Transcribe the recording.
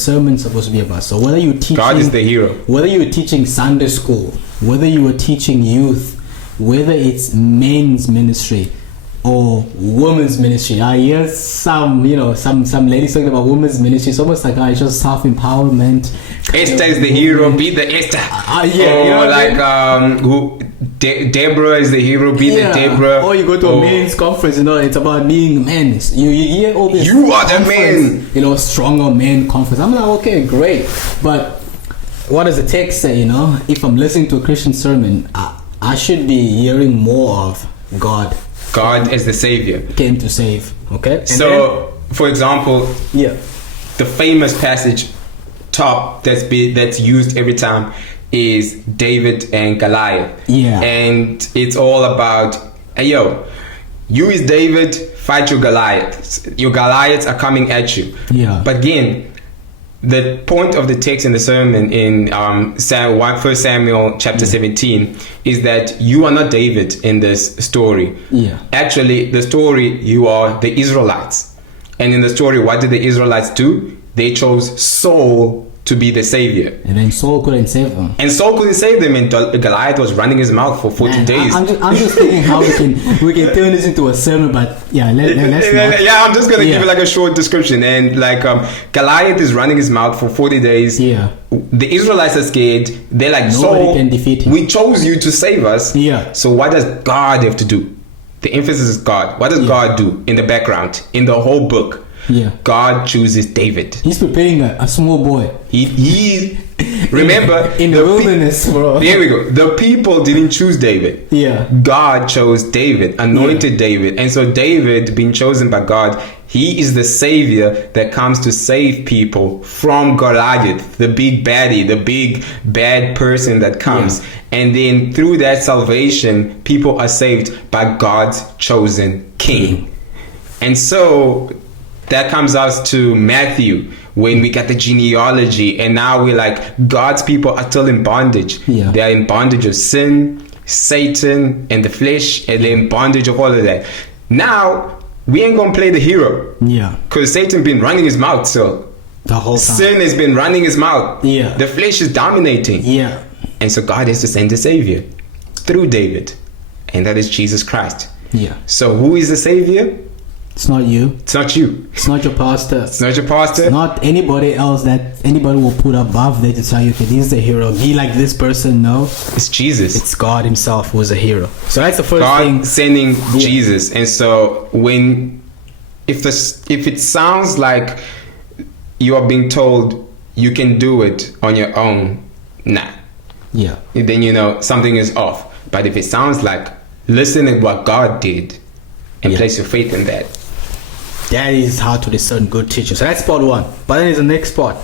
sermon supposed to be about. So whether you're teaching, God is the hero. Whether you're teaching Sunday school, whether you are teaching youth, whether it's men's ministry or women's ministry. I hear some ladies talking about women's ministry. It's almost like it's just self-empowerment. Esther is the hero, be the Esther. Deborah is the hero, be the Deborah. Or you go to a men's conference, it's about being men. You hear all this. You are the man. Stronger men conference. I'm like, okay, great. But what does the text say? If I'm listening to a Christian sermon, I should be hearing more of God. God as the Savior. Came to save. Okay? And so, for example, the famous passage that's used every time is David and Goliath. Yeah. And it's all about, hey, you is David, fight your Goliaths. Your Goliaths are coming at you. Yeah. But again, the point of the text in the sermon in 1 Samuel chapter 17 is that you are not David in this story. Yeah. Actually, the story, you are the Israelites. And in the story, what did the Israelites do? They chose Saul to be the savior. And then Saul couldn't save them. And Goliath was running his mouth for 40 days. I'm just thinking how we can turn this into a sermon, but let's not. Yeah, I'm just going to give you like a short description. And Goliath is running his mouth for 40 days. Yeah. The Israelites are scared. They're like, nobody can defeat him. We chose you to save us. Yeah. So what does God have to do? The emphasis is God. What does God do in the background? In the whole book? Yeah. God chooses David. He's preparing a small boy. He remember in the wilderness, bro. There we go. The people didn't choose David. Yeah. God chose David, anointed David. And so David, being chosen by God, he is the savior that comes to save people from Goliath, the big baddie, the big bad person that comes. And then through that salvation, people are saved by God's chosen king. And so that comes us to Matthew, when we get the genealogy, and now we're like, God's people are still in bondage. Yeah. They are in bondage of sin, Satan, and the flesh, and they're in bondage of all of that. Now, we ain't gonna play the hero. Yeah. Because Satan been running his mouth, so the whole time. Sin has been running his mouth. Yeah. The flesh is dominating. Yeah. And so God has to send a savior through David, and that is Jesus Christ. Yeah. So who is the savior? It's not you. It's not you. It's not your pastor. It's not your pastor. It's not anybody else that anybody will put above there to tell you, okay, he's the hero. Be like this person. No. It's Jesus. It's God himself who is a hero. So that's the first thing. God sending Jesus. And so if it sounds like you are being told you can do it on your own, nah. Yeah. Then something is off. But if it sounds like listen at what God did and place your faith in that. That is how to discern good teachers. So that's part one. But then there's the next part.